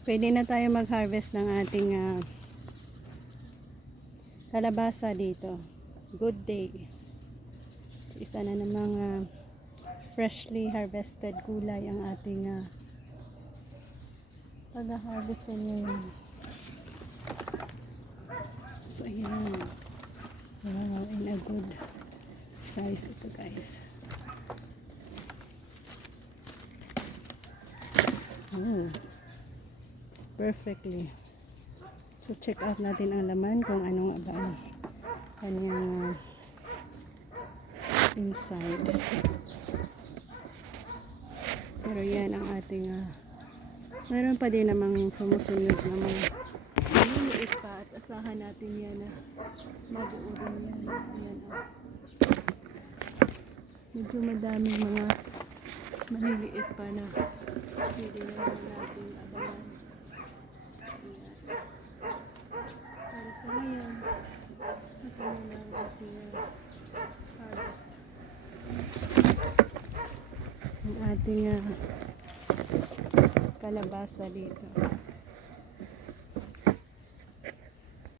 Pwede na tayo mag-harvest ng ating kalabasa dito. Good day. Isa na namang freshly harvested gulay ang ating pag-harvest ngayon. So ayan. Wow, in a good size ito guys. Oh, it's perfectly. So check out natin ang laman kung anong ba ang kanyang inside. Pero yan ang ating meron pa din namang sumusunod na mga maliliit pa at asahan natin yan na mabuo din yan. Ayan, medyo madaming mga maliliit pa na pwede naman natin abangan. Pero sa ngayon, ito muna ang ating harvest. Ang ating kalabasa dito.